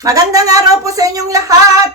Magandang araw po sa inyong lahat!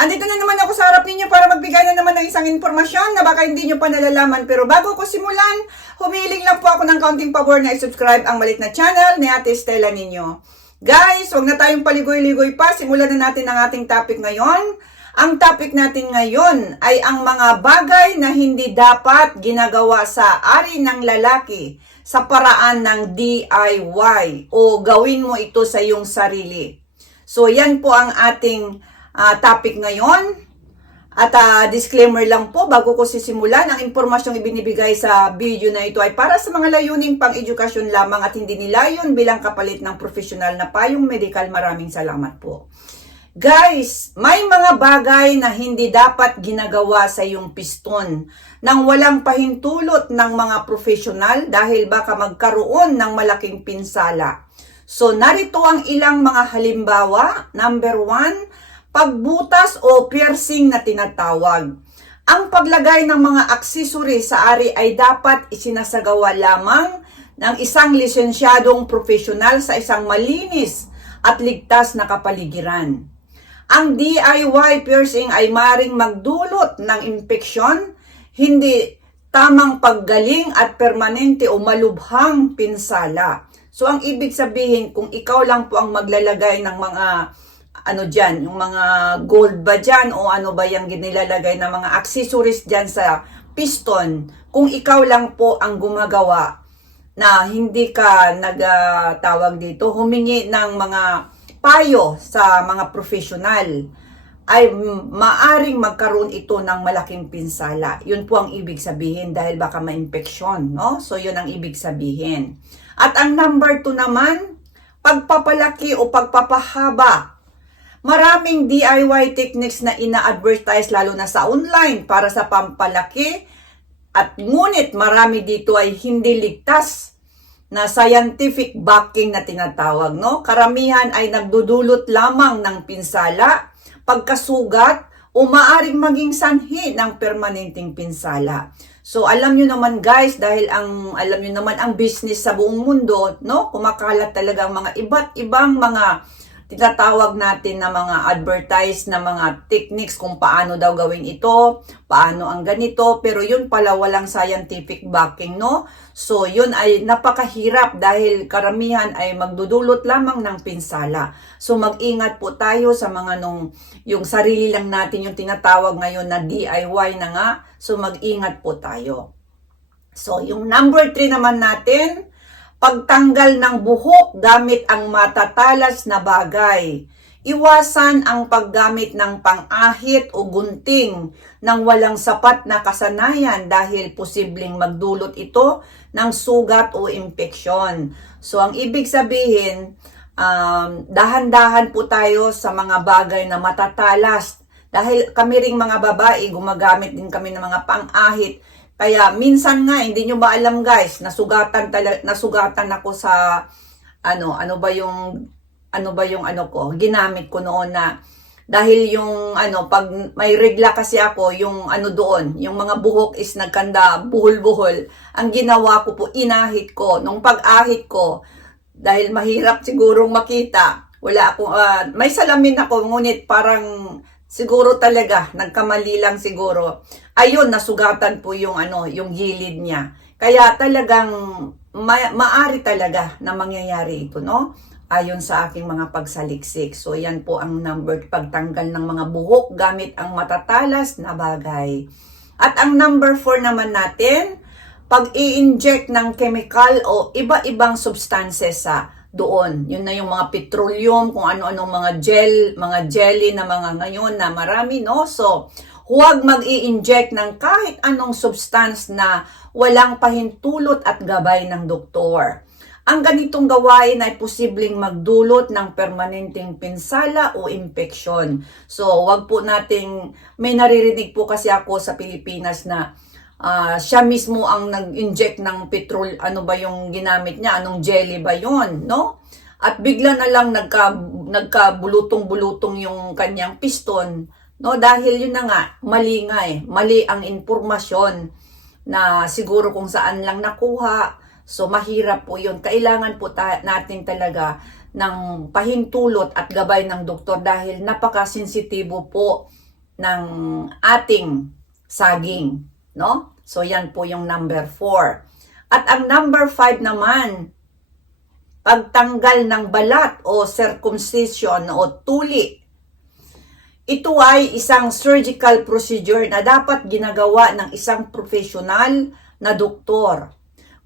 Andito na naman ako sa harap ninyo para magbigay na naman ng isang impormasyon na baka hindi nyo pa nalalaman. Pero bago ko simulan, humiling lang po ako ng kaunting pabor na i-subscribe ang malit na channel ni Ate Stella ninyo. Guys, huwag na tayong paligoy-ligoy pa. Simulan na natin ang ating topic ngayon. Ang topic natin ngayon ay ang mga bagay na hindi dapat ginagawa sa ari ng lalaki sa paraan ng DIY o gawin mo ito sa iyong sarili. So yan po ang ating ah, topic ngayon. At ah, disclaimer lang po bago ko sisimulan, ang impormasyong ibinibigay sa video na ito ay para sa mga layuning pang-edukasyon lamang at hindi nilayon bilang kapalit ng profesional na payong medical. Maraming salamat po. Guys, may mga bagay na hindi dapat ginagawa sa iyong piston nang walang pahintulot ng mga profesional dahil baka magkaroon ng malaking pinsala. So, narito ang ilang mga halimbawa. Number one, pagbutas o piercing na tinatawag. Ang paglagay ng mga aksesori sa ari ay dapat isinasagawa lamang ng isang lisensyadong profesional sa isang malinis at ligtas na kapaligiran. Ang DIY piercing ay maring magdulot ng impeksyon, hindi tamang paggaling at permanente o malubhang pinsala. So ang ibig sabihin, kung ikaw lang po ang maglalagay ng mga ano dyan, yung mga gold ba dyan o ano ba yung nilalagay ng mga accessories dyan sa piston, kung ikaw lang po ang gumagawa na hindi ka nagtawag dito, humingi ng mga payo sa mga profesional, ay maaring magkaroon ito ng malaking pinsala. Yun po ang ibig sabihin dahil baka ma-infeksyon, no? So, yun ang ibig sabihin. At ang number two naman, pagpapalaki o pagpapahaba. Maraming DIY techniques na ina-advertise lalo na sa online para sa pampalaki at ngunit marami dito ay hindi ligtas na scientific backing na tinatawag, no? Karamihan ay nagdudulot lamang ng pinsala, pagkasugat, o maaring maging sanhi ng permanenteng pinsala. So alam nyo naman guys, dahil ang alam nyo naman ang business sa buong mundo, no? Kumakalat talaga ang mga iba't ibang mga tinatawag natin na mga advertise na mga techniques kung paano daw gawin ito, paano ang ganito, pero yun pala walang scientific backing, no? So, yun ay napakahirap dahil karamihan ay magdudulot lamang ng pinsala. So, mag-ingat po tayo sa mga nung, yung sarili lang natin, yung tinatawag ngayon na DIY na nga. So, mag-ingat po tayo. So, yung number 3 naman natin, pagtanggal ng buhok gamit ang matatalas na bagay. Iwasan ang paggamit ng pang-ahit o gunting ng walang sapat na kasanayan dahil posibleng magdulot ito ng sugat o impeksyon. So ang ibig sabihin, um, dahan-dahan po tayo sa mga bagay na matatalas. Dahil kami ring mga babae, gumagamit din kami ng mga pang-ahit kaya minsan nga hindi nyo ba alam guys, nasugatan tala, nasugatan ako sa ano, ano ba yung ano ba yung ano ko, ginamit ko noon na dahil yung ano pag may regla kasi ako yung ano doon, yung mga buhok is nagkanda buhol-buhol. Ang ginawa ko po inahit ko nung pag-ahit ko dahil mahirap sigurong makita. Wala akong uh, may salamin ako ngunit parang Siguro talaga, nagkamali lang siguro. Ayun, nasugatan po yung ano, yung gilid niya. Kaya talagang ma- maari talaga na mangyayari ito, no? Ayon sa aking mga pagsaliksik. So, yan po ang number pagtanggal ng mga buhok gamit ang matatalas na bagay. At ang number 4 naman natin, pag i-inject ng chemical o iba-ibang substances sa doon. Yun na yung mga petroleum, kung ano-anong mga gel, mga jelly na mga ngayon na marami, no? So, huwag mag inject ng kahit anong substance na walang pahintulot at gabay ng doktor. Ang ganitong gawain ay posibleng magdulot ng permanenteng pinsala o impeksyon. So, wag po nating, may naririnig po kasi ako sa Pilipinas na uh, siya mismo ang nag-inject ng petrol, ano ba yung ginamit niya, anong jelly ba yon no? At bigla na lang nagka, nagkabulutong-bulutong yung kanyang piston, no? Dahil yun na nga, mali nga eh, mali ang impormasyon na siguro kung saan lang nakuha, so mahirap po yun. Kailangan po ta- natin talaga ng pahintulot at gabay ng doktor dahil napakasensitibo po ng ating saging, no? So yan po yung number 4. At ang number 5 naman, pagtanggal ng balat o circumcision o tuli. Ito ay isang surgical procedure na dapat ginagawa ng isang profesional na doktor.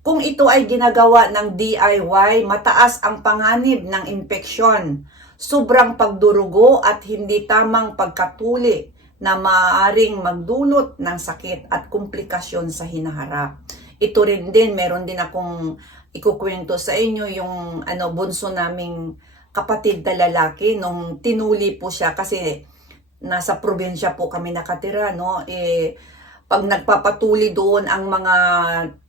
Kung ito ay ginagawa ng DIY, mataas ang panganib ng impeksyon, sobrang pagdurugo at hindi tamang pagkatuli na maaaring magdulot ng sakit at komplikasyon sa hinaharap. Ito rin din, meron din akong ikukwento sa inyo yung ano bunso naming kapatid na lalaki nung tinuli po siya kasi nasa probinsya po kami nakatira no eh pag nagpapatuli doon ang mga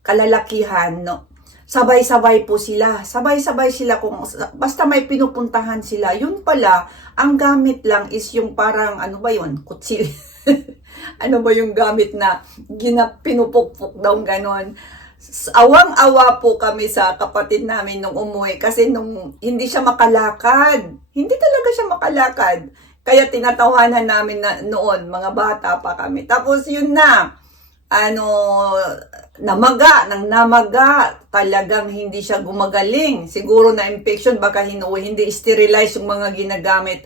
kalalakihan no sabay-sabay po sila. Sabay-sabay sila kung basta may pinupuntahan sila yun pala ang gamit lang is yung parang ano ba yun? Kutsil. Ano ba yung gamit na ginap pinupukpok daw ganon. Awang-awa po kami sa kapatid namin nung umuwi kasi nung hindi siya makalakad. Hindi talaga siya makalakad. Kaya tinatawanan namin na noon, mga bata pa kami. Tapos yun na, ano, namaga, nang namaga, talagang hindi siya gumagaling. Siguro na infection, baka hinuwi, hindi sterilize yung mga ginagamit.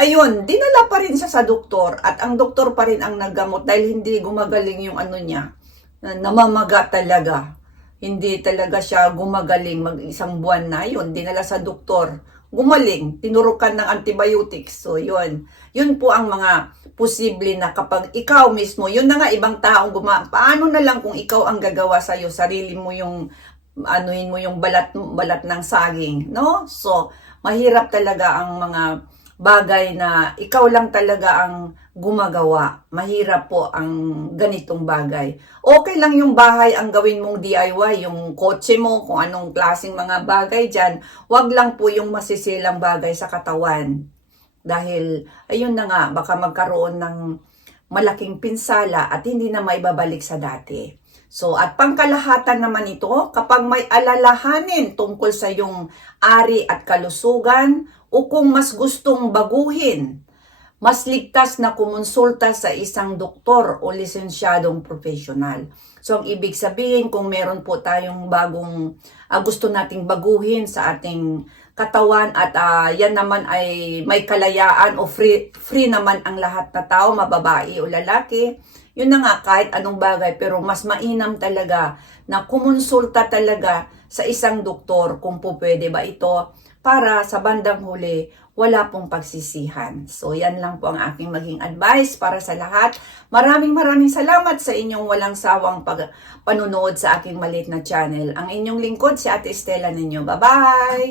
Ayun, dinala pa rin siya sa doktor at ang doktor pa rin ang naggamot dahil hindi gumagaling yung ano niya. Na- Namamaga talaga. Hindi talaga siya gumagaling mag isang buwan na yun. Dinala sa doktor gumaling, tinurukan ng antibiotics. So, yun. Yun po ang mga posible na kapag ikaw mismo, yun na nga ibang taong guma, paano na lang kung ikaw ang gagawa sa'yo, sarili mo yung, anuhin mo yung balat, balat ng saging, no? So, mahirap talaga ang mga bagay na ikaw lang talaga ang gumagawa. Mahirap po ang ganitong bagay. Okay lang yung bahay ang gawin mong DIY, yung kotse mo, kung anong klaseng mga bagay dyan. Huwag lang po yung masisilang bagay sa katawan. Dahil, ayun na nga, baka magkaroon ng malaking pinsala at hindi na maibabalik sa dati. So, at pangkalahatan naman ito, kapag may alalahanin tungkol sa yung ari at kalusugan, o kung mas gustong baguhin, mas ligtas na kumonsulta sa isang doktor o lisensyadong profesional. So, ang ibig sabihin, kung meron po tayong bagong ah, gusto nating baguhin sa ating katawan at ah, yan naman ay may kalayaan o free, free naman ang lahat na tao, mababae o lalaki, yun na nga kahit anong bagay pero mas mainam talaga na kumonsulta talaga sa isang doktor kung po pwede ba ito para sa bandang huli wala pong pagsisihan. So yan lang po ang aking maging advice para sa lahat. Maraming maraming salamat sa inyong walang sawang pag panunood sa aking maliit na channel. Ang inyong lingkod si Ate Estela ninyo. Bye-bye!